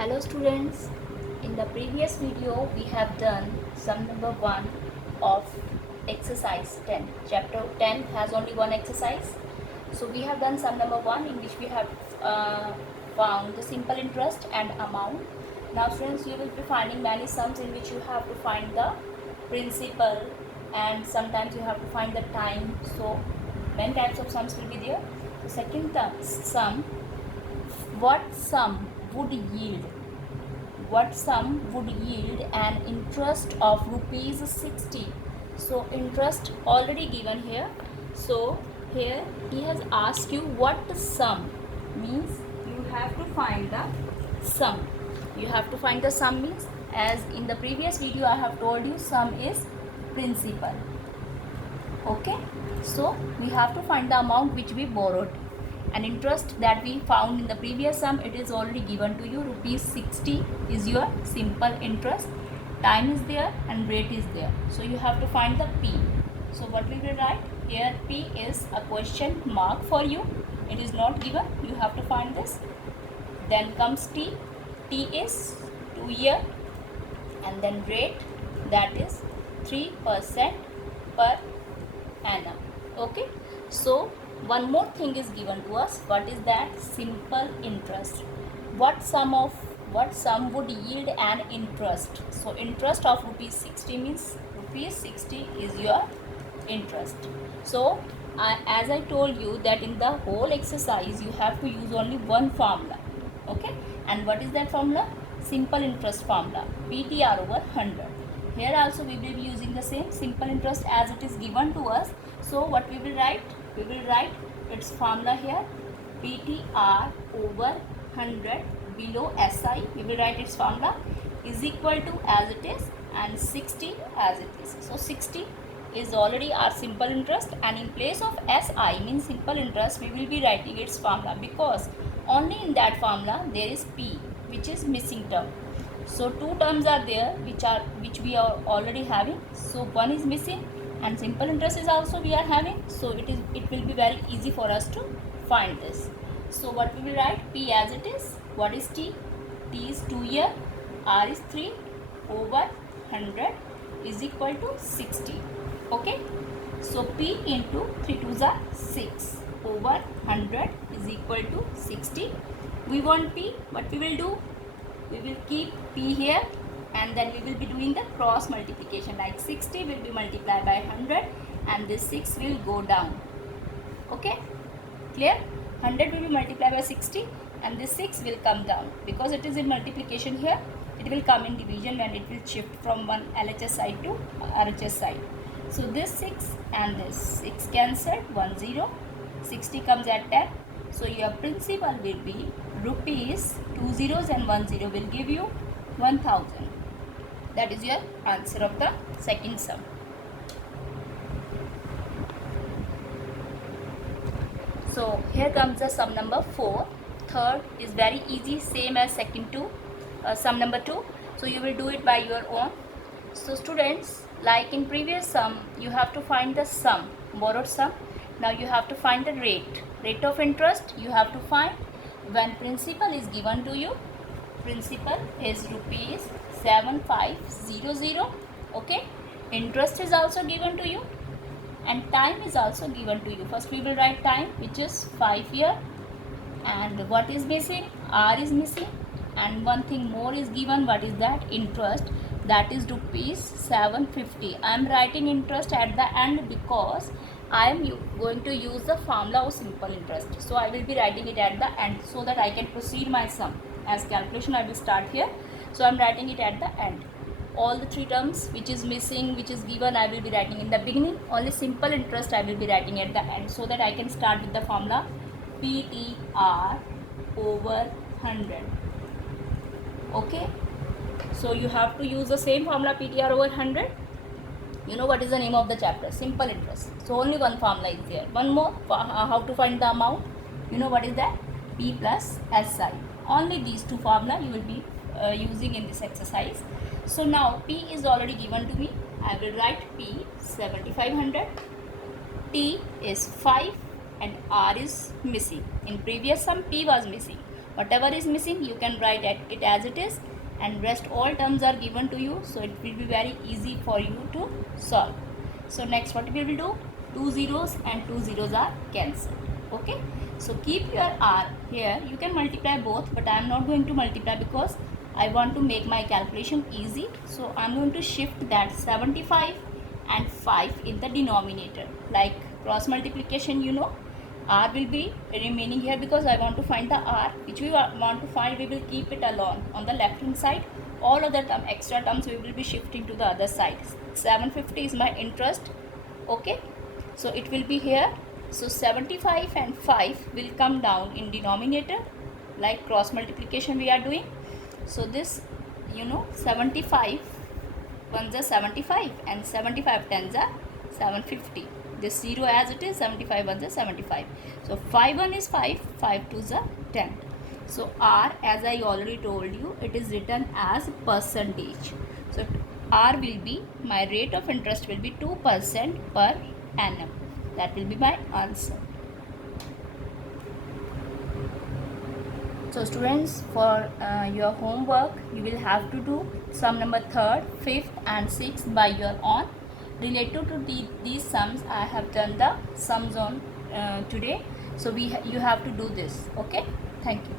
Hello students, in the previous video we have done sum number 1 of exercise 10. Chapter 10 has only one exercise. So we have done sum number 1 in which we have found the simple interest and amount. Now students, you will be finding many sums in which you have to find the principal and sometimes you have to find the time. So many types of sums will be there. The second sum, what sum would yield an interest of rupees 60. So interest already given here. So here he has asked you what sum means. You have to find the sum. You have to find the sum means, as in the previous video I have told you, sum is principal. Okay, so we have to find the amount which we borrowed. And interest that we found in the previous sum, it is already given to you. Rupees 60 is your simple interest. Time is there and rate is there. So you have to find the P. So what we will write here, P is a question mark for you. It is not given. You have to find this. Then comes T. T is 2 year, and then rate, that is 3% per annum. Okay. So one more thing is given to us. What is that? Simple interest. What sum would yield an interest? So interest of rupees 60 means rupees 60 is your interest. So as I told you that in the whole exercise you have to use only one formula. Okay, and what is that formula? Simple interest formula, PTR over 100. Here also we will be using the same simple interest as it is given to us. So what we will write? We will write its formula here, PTR over 100 below SI. We will write its formula is equal to as it is and 60 as it is. So 60 is already our simple interest, and in place of SI means simple interest, we will be writing its formula, because only in that formula there is P, which is missing term. So two terms are there which we are already having. So one is missing and simple interest is also we are having. So it will be very easy for us to find this. So what we will write? P as it is. What is T? T is 2 year, R is 3 over 100 is equal to 60. Okay. So P into 3 2s are 6 over 100 is equal to 60. We want P. What we will do? We will keep P here, and then we will be doing the cross multiplication, like 60 will be multiplied by 100 and this 6 will go down. Okay, clear? 100 will be multiplied by 60 and this 6 will come down, because it is in multiplication here. It will come in division and it will shift from one LHS side to RHS side. So this 6 and this 6 cancelled, 1 0, 60 comes at 10. So your principal will be rupees, 2 zeros and 1 0 will give you 1000. That is your answer of the second sum. So here comes the sum number 4. Third is very easy, same as second two, sum number 2. So you will do it by your own. So students, like in previous sum, you have to find the sum, borrowed sum. Now you have to find the rate of interest. You have to find when principal is given to you. Principal is rupees 7500. Okay, interest is also given to you and time is also given to you. First we will write time, which is 5 year, and what is missing? R is missing, and one thing more is given. What is that? Interest, that is rupees 750. I am writing interest at the end because I am going to use the formula of simple interest. So I will be writing it at the end so that I can proceed my sum. As calculation I will start here. So I am writing it at the end. All the three terms which is missing, which is given, I will be writing in the beginning. Only simple interest I will be writing at the end, so that I can start with the formula PTR over 100. Okay. So you have to use the same formula, PTR over 100. You know what is the name of the chapter? Simple interest. So only one formula is there. One more, how to find the amount. You know what is that? P plus SI. Only these two formula you will be using in this exercise. So now P is already given to me. I will write P 7500. T is 5 and R is missing. In previous sum P was missing. Whatever is missing, you can write it as it is, and rest all terms are given to you, so it will be very easy for you to solve. So next what we will do, 2 zeros and 2 zeros are cancelled. Okay, so keep your r here. You can multiply both, but I am not going to multiply because I want to make my calculation easy. So I am going to shift that 75 and 5 in the denominator. Like cross multiplication, you know, r will be remaining here because I want to find the r which we want to find. We will keep it alone on the left hand side. All other extra terms we will be shifting to the other side. 750 is my interest. Okay, so it will be here. So 75 and 5 will come down in denominator, like cross multiplication we are doing. So this, you know, 75 ones are 75 and 75 tens are 750. This 0 as it is, 75 ones are 75. So 5 1 is 5, 5 2s are 10. So r, as I already told you, it is written as percentage. So r will be, my rate of interest will be 2% per annum. That will be my answer. So students, for your homework, you will have to do sum number 3rd, 5th and 6th by your own. Related to these sums, I have done the sums on today. So you have to do this. Okay, thank you.